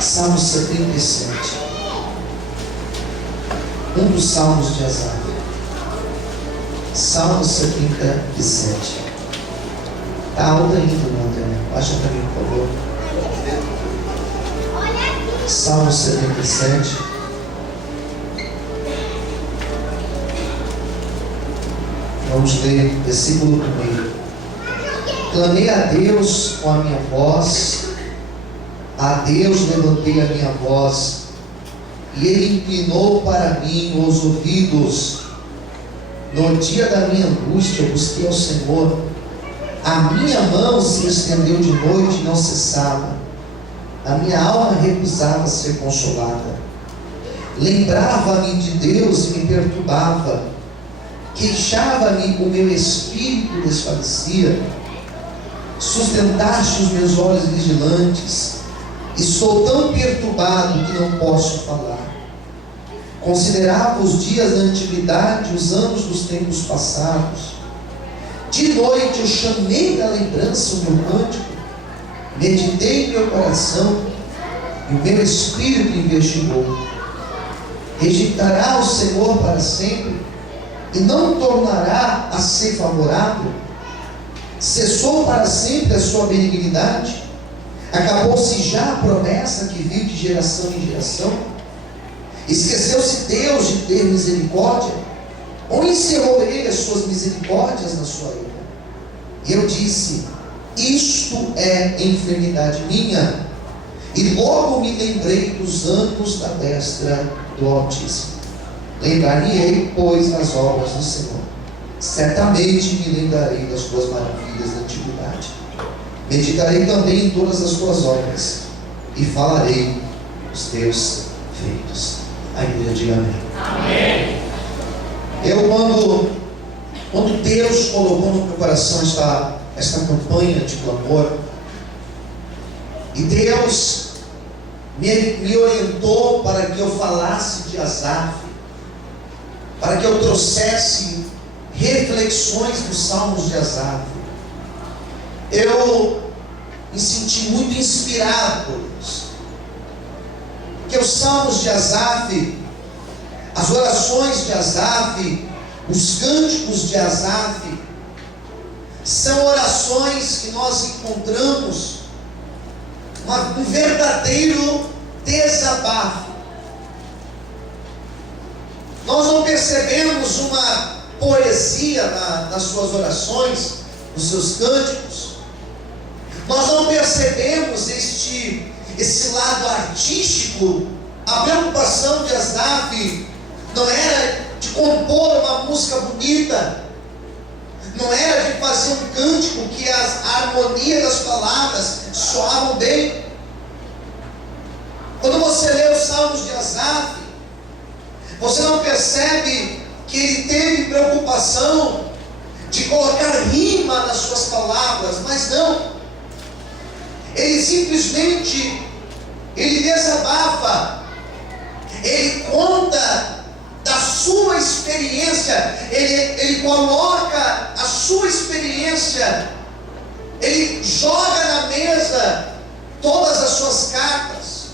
Salmo 77. Um dos salmos de Asaf. Salmo 77. Está alto ainda, meu André. Baixa para mim, por favor. Salmo 77. Vamos ler versículo 1. Clamei a Deus com a minha voz, a Deus levantei a minha voz, e Ele inclinou para mim os ouvidos. No dia da minha angústia eu busquei ao Senhor, a minha mão se estendeu de noite e não cessava, a minha alma recusava ser consolada. Lembrava-me de Deus e me perturbava, queixava-me, o meu espírito desfalecia. Sustentaste os meus olhos vigilantes, e sou tão perturbado que não posso falar. Considerava os dias da antiguidade, os anos dos tempos passados. De noite eu chamei da lembrança o meu cântico, meditei em meu coração, e o meu espírito investigou. Rejeitará o Senhor para sempre, e não tornará a ser favorável? Cessou para sempre a sua benignidade? Acabou-se já a promessa que viu de geração em geração? Esqueceu-se Deus de ter misericórdia? Ou encerrou Ele as suas misericórdias na sua ira? E eu disse: isto é enfermidade minha. E logo me lembrei dos anos da destra do Altíssimo. Lembrar-me-ei, pois, das obras do Senhor. Certamente me lembrarei das tuas maravilhas da antiguidade. Meditarei também em todas as tuas obras, e falarei os teus feitos. A igreja diga amém. Amém. Quando Deus colocou no meu coração esta campanha de clamor, e Deus me orientou para que eu falasse de Asaf, para que eu trouxesse reflexões dos salmos de Asaf, eu me senti muito inspirado por isso. Porque os salmos de Asaf, as orações de Asaf, os cânticos de Asaf, são orações que nós encontramos um verdadeiro desabafo. Nós não percebemos uma poesia nas suas orações, nos seus cânticos. Nós não percebemos esse lado artístico. A preocupação de Asaf não era de compor uma música bonita, não era de fazer um cântico que a harmonia das palavras soavam bem. Quando você lê os salmos de Asaf, você não percebe que ele teve preocupação de colocar rima nas suas palavras, mas não. Ele simplesmente, ele desabafa, ele conta da sua experiência, ele coloca a sua experiência, ele joga na mesa todas as suas cartas.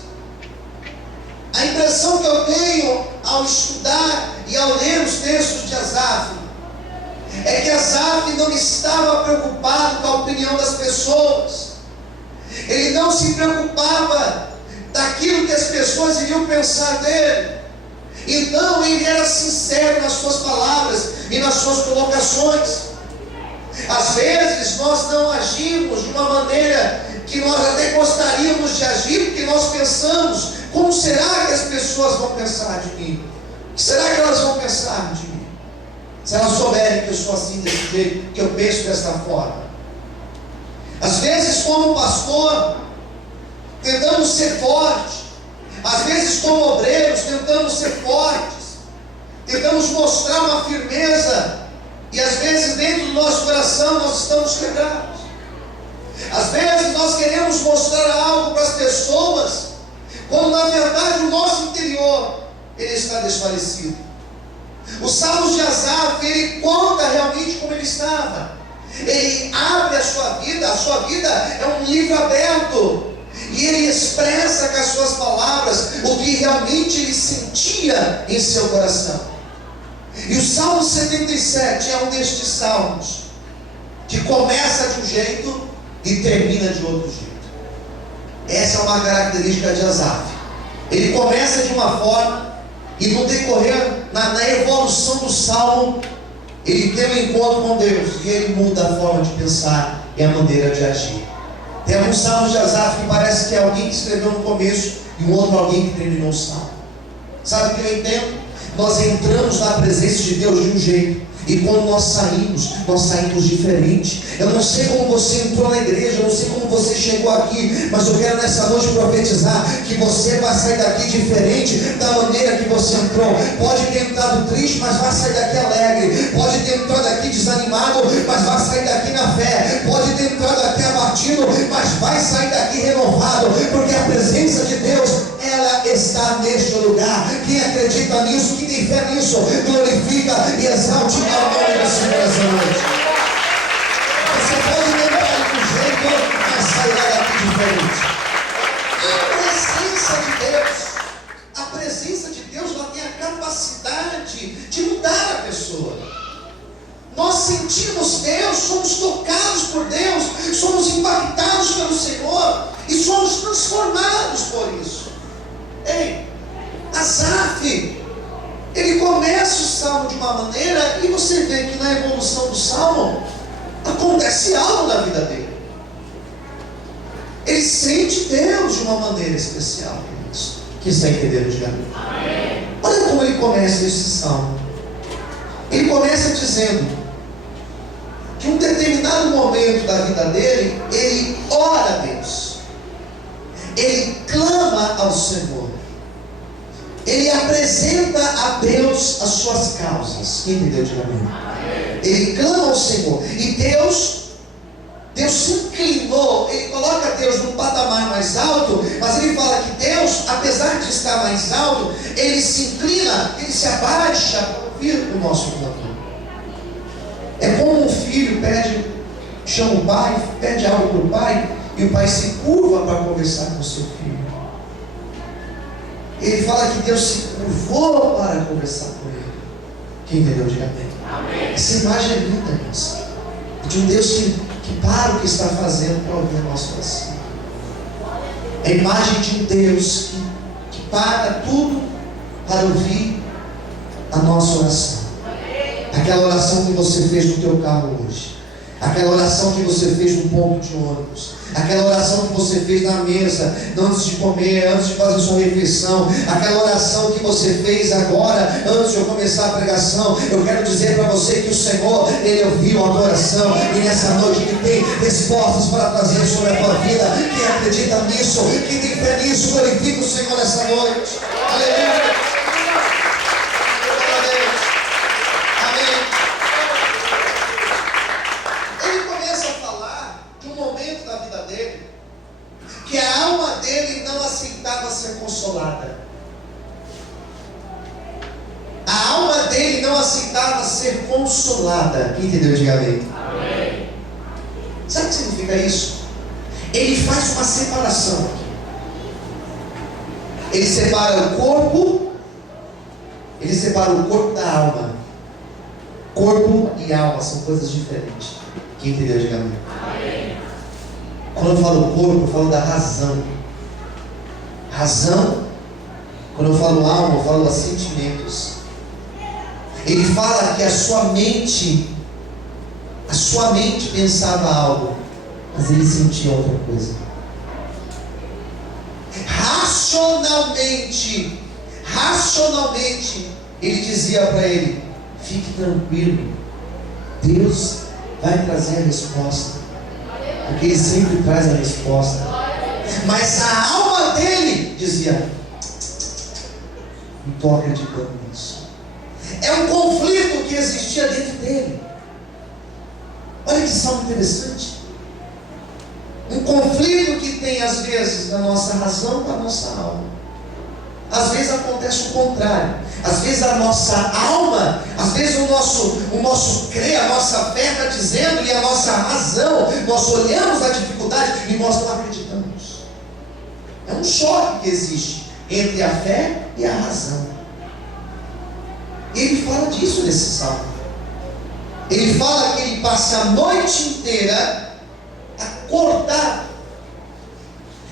A impressão que eu tenho ao estudar e ao ler os textos de Asaf é que Asaf não estava preocupado com a opinião das pessoas. Ele não se preocupava daquilo que as pessoas iriam pensar dele. Então ele era sincero nas suas palavras e nas suas colocações. Às vezes nós não agimos de uma maneira que nós até gostaríamos de agir, porque nós pensamos: como será que as pessoas vão pensar de mim? O que será que elas vão pensar de mim? Se elas souberem que eu sou assim desse jeito, que eu penso desta forma. Às vezes, como pastor, tentamos ser fortes. Às vezes, como obreiros, tentamos ser fortes. Tentamos mostrar uma firmeza. E às vezes, dentro do nosso coração, nós estamos quebrados. Às vezes, nós queremos mostrar algo para as pessoas, quando na verdade o nosso interior, ele está desfalecido. Os salmos de Asaf, ele conta realmente como ele estava. Ele abre a sua vida é um livro aberto, e ele expressa expressa com as suas palavras o que realmente ele sentia em seu coração. E o Salmo 77 é um destes salmos que começa de um jeito e termina de outro jeito. Essa é uma característica de Asaf. Ele começa de uma forma e no decorrer, na evolução do salmo, ele tem um encontro com Deus e ele muda a forma de pensar e a maneira de agir. Tem alguns salmos de Asaf que parece que é alguém que escreveu no começo e um outro alguém que terminou o salmo. Sabe o que eu entendo? Nós entramos na presença de Deus de um jeito, e quando nós saímos diferente. Eu não sei como você entrou na igreja, eu não sei como você chegou aqui, mas eu quero nessa noite profetizar que você vai sair daqui diferente da maneira que você entrou. Pode ter entrado triste, mas vai sair daqui alegre. Pode ter entrado aqui desanimado, mas vai sair daqui na fé. Pode ter entrado aqui abatido, mas vai sair daqui renovado, porque a presença de Deus, ela está neste lugar. Quem acredita nisso, quem tem fé nisso, glorifica e exalte o nome do Senhor essa noite. Você pode lembrar do jeito, mas sairá daqui diferente. A presença de Deus, ela tem a capacidade de mudar a pessoa. Nós sentimos Deus, somos tocados por Deus, somos impactados pelo Senhor e somos transformados por isso. Ei, Asaf, ele começa o salmo de uma maneira e você vê que na evolução do salmo acontece algo na vida dele. Ele sente Deus de uma maneira especial. Quem está entendendo, diga amém. Olha como ele começa esse salmo. Ele começa dizendo que em um determinado momento da vida dele, ele ora a Deus, ele clama ao Senhor, ele apresenta a Deus as suas causas. Quem entendeu? Diga amém. Ele clama ao Senhor, e Deus se inclinou. Ele coloca Deus num patamar mais alto, mas ele fala que Deus, apesar de estar mais alto, ele se inclina, ele se abaixa para ouvir o nosso clamor. É como um filho chama o pai, pede algo para o pai, e o pai se curva para conversar com o seu filho. Ele fala que Deus se curvou para conversar com ele. Quem entendeu? Diga amém. Essa imagem é linda, irmãos, de um Deus que para o que está fazendo para ouvir a nossa oração. É a imagem de um Deus que para tudo para ouvir a nossa oração. Aquela oração que você fez no teu carro hoje, aquela oração que você fez no ponto de ônibus, aquela oração que você fez na mesa, antes de comer, antes de fazer sua refeição, aquela oração que você fez agora, antes de eu começar a pregação. Eu quero dizer para você que o Senhor, Ele ouviu a tua oração, e nessa noite Ele tem respostas para trazer sobre a tua vida. Quem acredita nisso, quem tem fé nisso, glorifica o Senhor nessa noite. Aleluia. Que a alma dele não aceitava ser consolada. A alma dele não aceitava ser consolada. Quem entendeu? Diga amém. Amém. Sabe o que significa isso? Ele faz uma separação aqui. Ele separa o corpo da alma. Corpo e alma são coisas diferentes. Quem entendeu? Diga amém. Amém. Quando eu falo corpo, eu falo da razão. Razão, quando eu falo alma, eu falo dos sentimentos. Ele fala que a sua mente pensava algo, mas ele sentia outra coisa. Racionalmente, ele dizia para ele: fique tranquilo, Deus vai trazer a resposta. Porque Ele sempre traz a resposta. Mas a alma dele dizia: não estou acreditando nisso. É um conflito que existia dentro dele. Olha que salmo interessante. Um conflito que tem às vezes na nossa razão com a nossa alma. Às vezes acontece o contrário. Às vezes a nossa alma, às vezes o nosso crer, a nossa fé está dizendo, e a nossa razão, nós olhamos a dificuldade e nós não acreditamos. É um choque que existe entre a fé e a razão. E ele fala disso nesse salmo. Ele fala que ele passa a noite inteira acordado.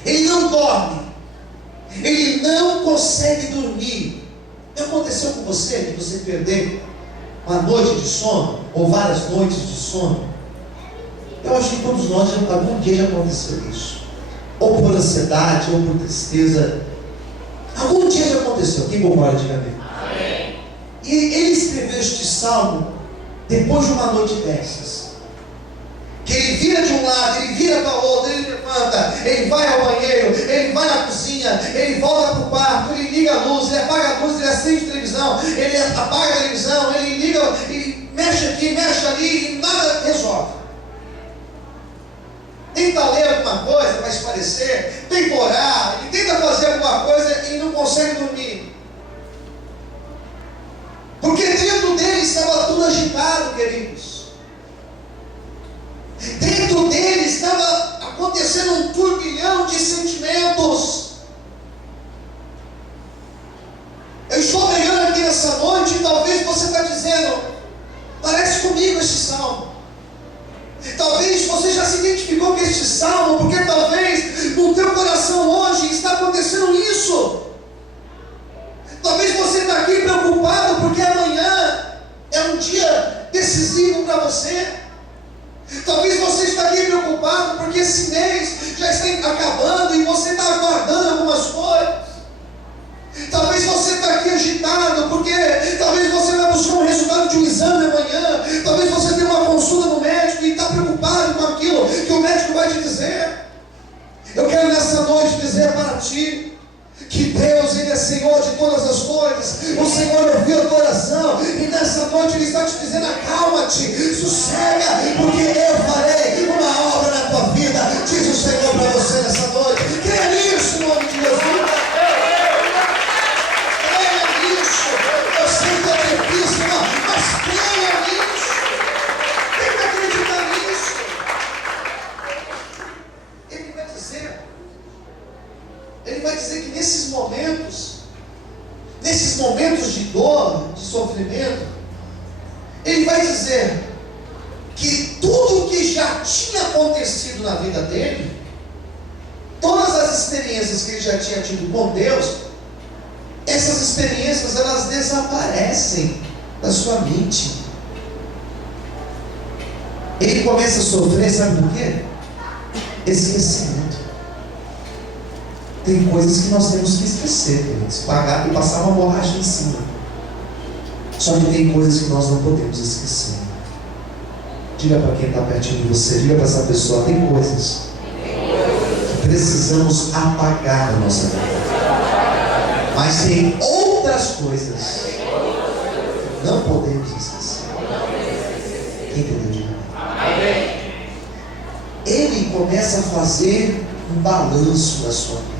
Ele não dorme. Ele não consegue dormir. Não aconteceu com você de você perder uma noite de sono? Ou várias noites de sono? Eu acho que todos nós, algum dia já aconteceu isso. Ou por ansiedade, ou por tristeza. Algum dia já aconteceu. Quem concorda, diga amém. Amém. E ele escreveu este salmo depois de uma noite dessas. Que ele vira de um lado, ele vira para o outro, ele levanta, ele vai ao banheiro, ele vai na cozinha, ele volta para o quarto, ele liga a luz, ele apaga a luz, ele acende a televisão, ele apaga a televisão, ele liga, ele mexe aqui, mexe ali, e nada resolve. Tenta ler alguma coisa, vai esparecer, tenta orar, ele tenta fazer alguma coisa e não consegue dormir. Porque dentro dele estava tudo agitado, queridos. Dentro dele estava acontecendo um turbilhão de sentimentos. Eu estou pregando aqui nessa noite e talvez você está dizendo, parece comigo este salmo. Talvez você já se identificou com este salmo, porque talvez no teu coração hoje está acontecendo isso. Talvez você está aqui preocupado porque amanhã é um dia decisivo para você. Talvez você está aqui preocupado porque esse mês já está acabando e você está aguardando algumas coisas. Talvez você está aqui agitado porque talvez você vai buscar um resultado de um exame amanhã. Talvez você tenha uma consulta no médico e está preocupado com aquilo que o médico vai te dizer. Eu quero nessa noite dizer para ti que Deus, Ele é Senhor de todas as coisas. O Senhor ouviu a tua oração e nessa noite Ele está te dizendo, acalma-te, sossega, porque eu farei uma obra na tua vida, diz o Senhor para você nessa noite. Creia nisso, em nome de Jesus. Creia nisso. Eu sei que é difícil, mas creia nisso. Tem que acreditar nisso. Ele vai dizer que nesses momentos de dor, de sofrimento, ele vai dizer que tudo que já tinha acontecido na vida dele, todas as experiências que ele já tinha tido com Deus, essas experiências elas desaparecem da sua mente. Ele começa a sofrer, sabe por quê? Esquecimento. Tem coisas que nós temos que esquecer, queridos. Pagar e passar uma borracha em cima. Só que tem coisas que nós não podemos esquecer. Diga para quem está pertinho de você, diga para essa pessoa, tem coisas que precisamos apagar da nossa vida. Mas tem outras coisas que não podemos esquecer. Quem entendeu? Diga. Ele começa a fazer um balanço da sua vida.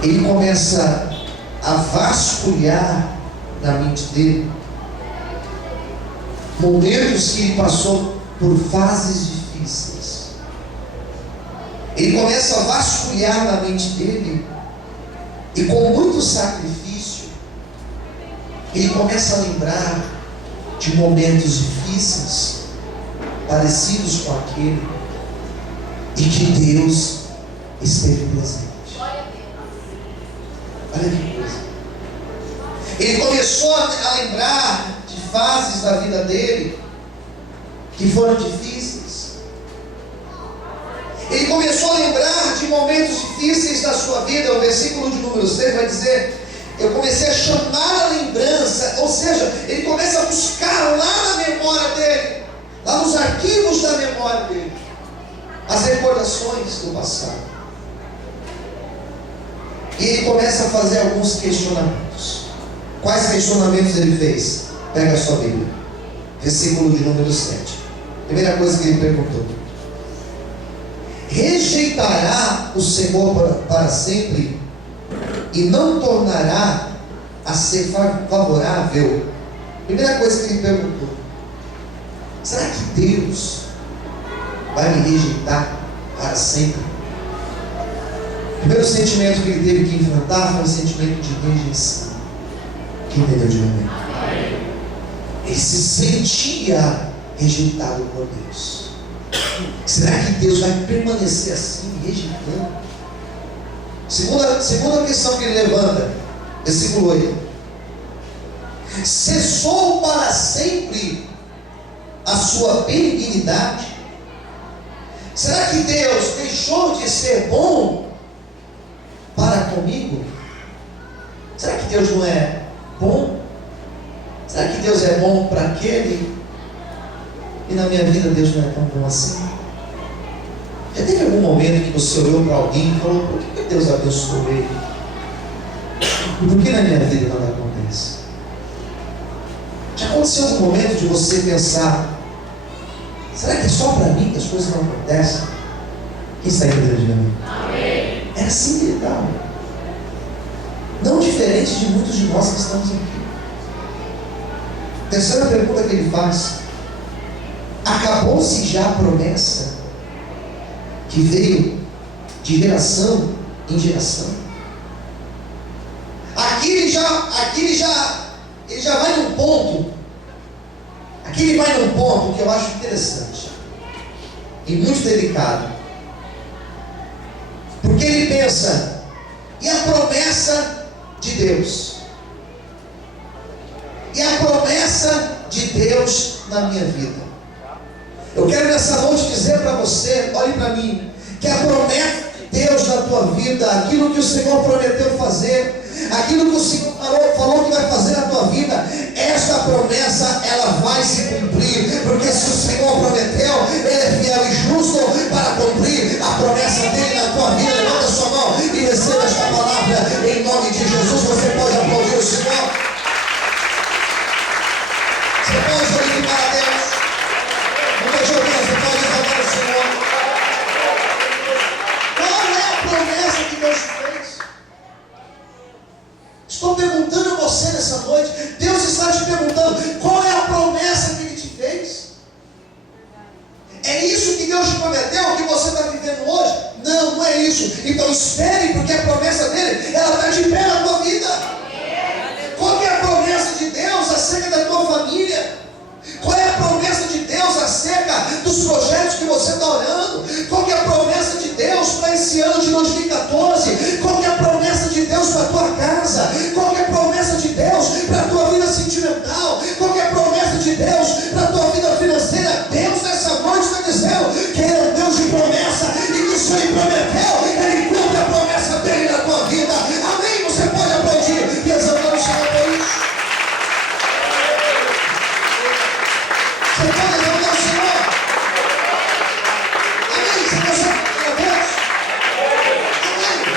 Ele começa a vasculhar na mente dele momentos que ele passou por fases difíceis. Ele começa a vasculhar na mente dele e com muito sacrifício ele começa a lembrar de momentos difíceis parecidos com aquele e que Deus esteve presente. Olha que coisa. Ele começou a lembrar de fases da vida dele que foram difíceis. Ele começou a lembrar de momentos difíceis da sua vida. O versículo de número 6 vai dizer: eu comecei a chamar a lembrança. Ou seja, ele começa a buscar lá na memória dele, lá nos arquivos da memória dele, as recordações do passado. E ele começa a fazer alguns questionamentos. Quais questionamentos ele fez? Pega a sua Bíblia, versículo de número 7. Primeira coisa que ele perguntou: rejeitará o Senhor para sempre e não tornará a ser favorável? Primeira coisa que ele perguntou: será que Deus vai me rejeitar para sempre? O primeiro sentimento que ele teve que enfrentar foi o sentimento de rejeição. Quem entendeu de mim? Ele se sentia rejeitado por Deus. Será que Deus vai permanecer assim, rejeitando? Segunda questão que ele levanta, versículo 8: cessou para sempre a sua benignidade? Será que Deus deixou de ser bom para comigo? Será que Deus não é bom? Será que Deus é bom para aquele? E na minha vida Deus não é tão bom assim? Já teve algum momento que você olhou para alguém e falou: por que Deus abençoou ele? E por que na minha vida nada acontece? Já aconteceu algum momento de você pensar: será que é só para mim que as coisas não acontecem? Quem está entendendo de mim? Amém. É assim que ele está. Não diferente de muitos de nós que estamos aqui. Terceira pergunta que ele faz: acabou-se já a promessa que veio de geração em geração? Aqui ele já vai num ponto. Aqui ele vai num ponto que eu acho interessante e muito delicado, porque ele pensa: e a promessa de Deus? E a promessa de Deus na minha vida? Eu quero nessa noite dizer para você, olhe para mim, que a promessa de Deus na tua vida, aquilo que o Senhor prometeu fazer, aquilo que o Senhor falou que vai fazer na tua vida, esta promessa ela vai se cumprir, porque se o Senhor prometeu, Ele é fiel e justo para cumprir a promessa dele na tua vida. Levanta a sua mão e receba esta palavra em nome de Jesus. Você pode aplaudir o Senhor, você pode glorificar a Deus. Não deixa eu ver, você pode exaltar o Senhor. Qual é a promessa que Deus te fez? Estou perguntando a você nessa noite. Deus está te perguntando: qual é a promessa que Ele te fez? É isso que Deus te prometeu, que você está vivendo hoje? Não, não é isso. Então espere, porque a promessa dele, ela está de pé na tua vida. Qual é a promessa de Deus acerca da tua família? Qual é a promessa de Deus acerca dos projetos que você está orando? Qual é a promessa de Deus para esse ano de 2014? Qual é a promessa de Deus para a tua casa? Qual é a promessa de Deus para a tua vida sentimental? Qual é a promessa de Deus para a tua vida financeira? Deus nessa noite está dizendo que Ele é um Deus de promessa, e que se Ele prometeu, Ele cumpre a promessa dele na tua vida. Amém? Você pode aplaudir e exaltar o Senhor por isso. Você pode exaltar o Senhor. Amém? Você consegue falar a Deus? Amém?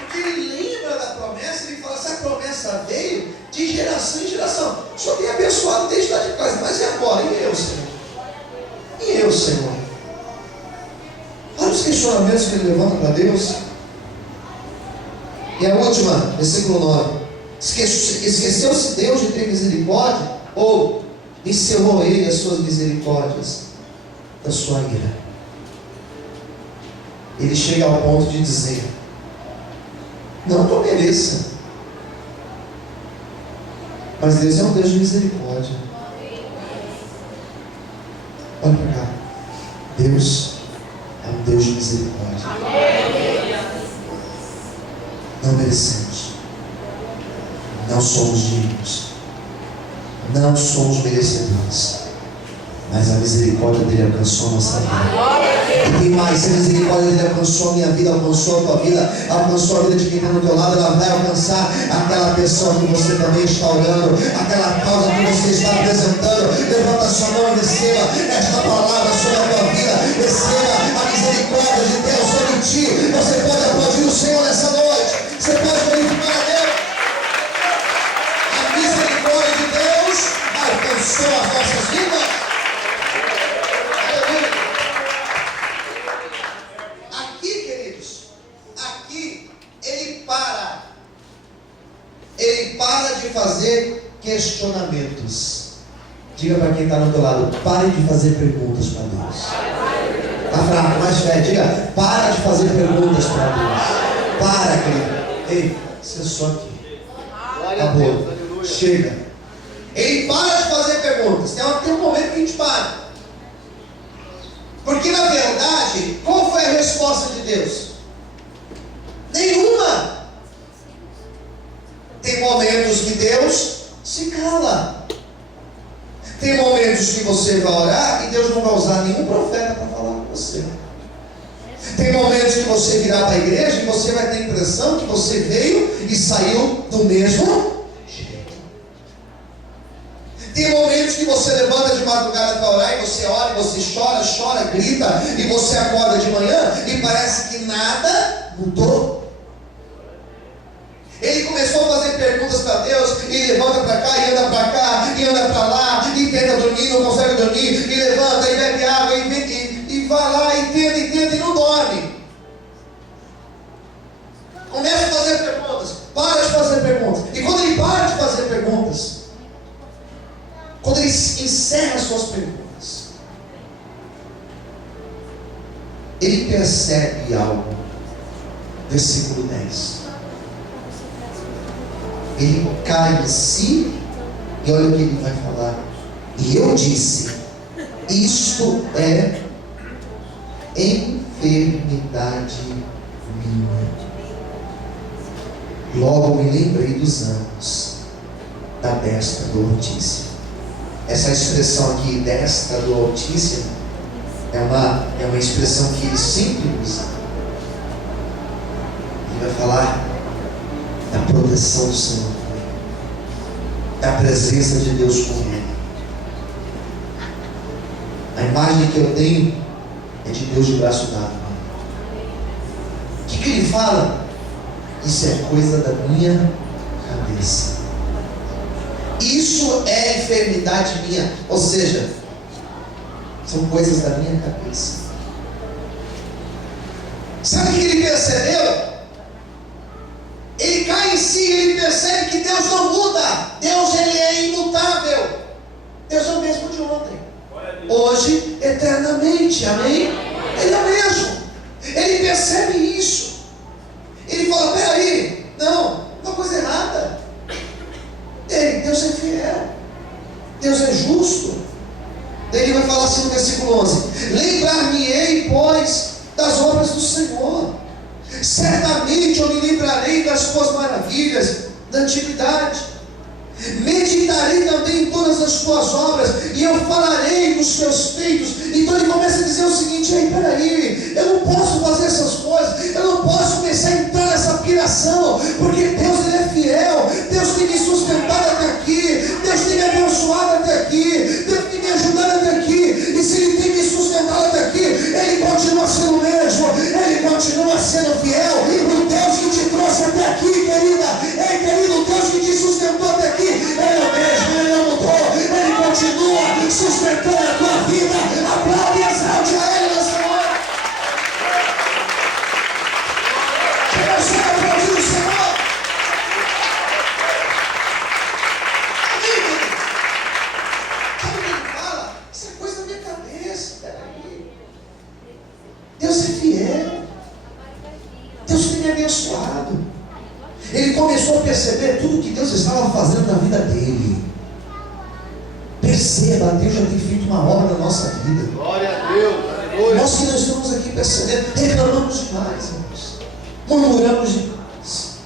Porque Ele lembra da promessa. Ele fala: essa promessa veio de geração em geração. O Senhor tem abençoado desde lá de trás, mas e agora? E eu, Senhor? E eu, Senhor? Olha os questionamentos que ele levanta para Deus. E a última, versículo 9: esqueceu-se Deus de ter misericórdia? Ou encerrou Ele as suas misericórdias da sua ira? Ele chega ao ponto de dizer: não que eu mereça, mas Deus é um Deus de misericórdia. Olha para cá. Deus é um Deus de misericórdia. Não merecemos, não somos dignos, não somos merecedores, mas a misericórdia dele alcançou a nossa vida. E tem mais: se a misericórdia dele alcançou a minha vida, alcançou a tua vida, alcançou a vida de quem está do teu lado, ela vai alcançar aquela pessoa que você também está orando, aquela causa que você está apresentando. Levanta a sua mão e receba esta palavra sobre a tua vida. Receba a misericórdia de Deus sobre ti. Você pode aplaudir o Senhor nessa noite. Você pode glorificar a Deus. A misericórdia de Deus alcançou as nossas vidas. Aleluia. Aqui, queridos, aqui ele para de fazer questionamentos. Diga para quem está no teu lado: pare de fazer perguntas para Deus. Está fraco, mais fé. Diga, para de fazer perguntas para Deus. Para, querido. Ei, isso é só aqui. Acabou. Chega. Ele para de fazer perguntas. Tem um momento que a gente para. Porque na verdade, qual foi a resposta de Deus? Nenhuma. Tem momentos que Deus se cala. Tem momentos que você vai orar e Deus não vai usar nenhum profeta para falar com você. Tem momentos que você virá para a igreja e você vai ter a impressão que você veio e saiu do mesmo jeito. Tem momentos que você levanta de madrugada para orar e você ora, e você chora, grita, e você acorda de manhã e parece que nada mudou. Ele começou a fazer perguntas para Deus, e levanta para cá, e anda para cá, e anda para lá, e tenta dormir, não consegue dormir, e levanta, e bebe água, e vai lá, e tenta, e não dorme. Começa a fazer perguntas, para de fazer perguntas. E quando ele para de fazer perguntas, quando ele encerra as suas perguntas, ele percebe algo. Versículo 10. Ele cai em si, e olha o que ele vai falar. E eu disse: isto é enfermidade minha. Logo me lembrei dos anos da destra do Altíssimo. Essa expressão aqui, destra do Altíssimo, é uma expressão que ele sempre usa. Ele vai falar da proteção do Senhor, da presença de Deus com ele. A imagem que eu tenho é de Deus de braço dado. O que ele fala? Isso é coisa da minha cabeça. Isso é enfermidade minha. Ou seja, são coisas da minha cabeça. Sabe o que ele percebeu? Ele cai em si, ele percebe que Deus não muda. Deus, ele é imutável. Deus é o mesmo de ontem, hoje, eternamente. Amém? Ele é o mesmo. Ele percebe isso. Ele fala: peraí, não, uma coisa errada. Deus é fiel, Deus é justo. Daí ele vai falar assim no versículo 11: lembrar-me-ei, pois, das obras do Senhor. Certamente eu me livrarei das suas maravilhas da antiguidade. Meditarei também em todas as suas obras, e eu falarei dos teus feitos. Então ele começa a dizer o seguinte: ei, peraí, eu não posso fazer essas coisas, eu não posso começar a entrar nessa piração, porque Deus, ele é fiel. Deus tem me sustentado até aqui, Deus tem me abençoado até aqui, Deus tem me ajudado até aqui, e se ele tem me sustentado até aqui, ele continua sendo o mesmo, ele continua sendo fiel. O Deus que te trouxe até aqui, querida, ei, querido, o Deus que te sustentou até aqui, ele é o mesmo, ele não mudou, ele continua sustentando a tua vida. Aplaude e exalte a ele nessa hora. Você vai aplaudir o Senhor? Amém, querido? Sabe o que ele fala? Isso é coisa da minha cabeça. Peraí. Deus é fiel. Deus tem me abençoado. Ele começou a perceber tudo que Deus estava fazendo na vida dele. Perceba, Deus já tem feito uma obra na nossa vida. Glória a Deus. Nós que não estamos aqui percebendo, reclamamos demais, irmãos. Murmuramos demais.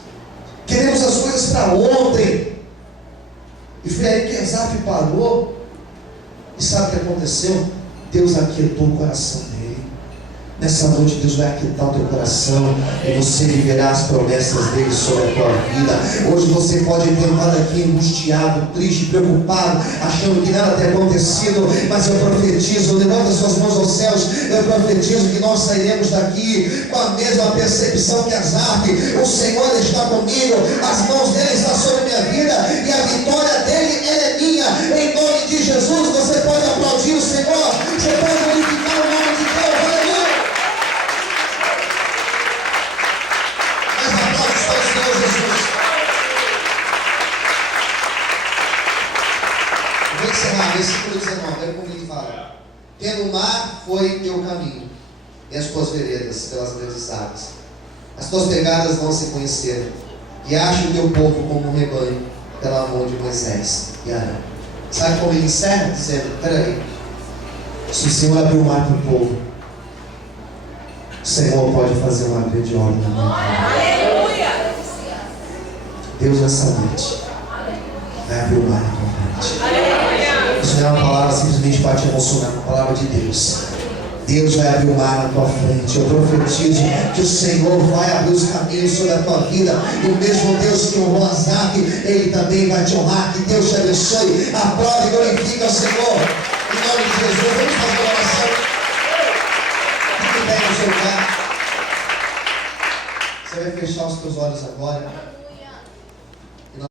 Queremos as coisas para ontem. E foi aí que Asaf parou. E sabe o que aconteceu? Deus aquietou o coração dele. Nessa noite Deus vai aquietar o teu coração, e você viverá as promessas dele sobre a tua vida. Hoje você pode ter entrado aqui angustiado, triste, preocupado, achando que nada tem acontecido, mas eu profetizo, levanta suas mãos aos céus, eu profetizo que nós sairemos daqui com a mesma percepção que Asaf. O Senhor está comigo, as mãos dele estão sobre a minha vida, e a vitória dele, ela é minha. Em nome de Jesus, você pode aplaudir o Senhor, você pode glorificar o nome de Deus. Aleluia. Jesus. Vou encerrar, versículo 19, olha como ele fala: pelo mar foi teu caminho, e as tuas veredas pelas grandes águas. As tuas pegadas não se conheceram, e acha o teu povo como um rebanho, pela mão de Moisés e Arão. Sabe como ele encerra? Dizendo: peraí, se o Senhor abrir o mar para o povo, o Senhor pode fazer uma grande obra na minha vida. Aleluia! Deus, nessa noite, vai abrir o mar na tua frente. Isso não é uma palavra simplesmente para te emocionar, é uma palavra de Deus. Deus vai abrir o mar na tua frente. Eu profetizo que o Senhor vai abrir os caminhos sobre a tua vida. E o mesmo Deus que honrou Asaf, Ele também vai te honrar. Que Deus te abençoe. Aplaude e glorifica o Senhor. Em nome de Jesus, vamos fazer uma oração. Fique bem no seu lugar. Você vai fechar os teus olhos agora.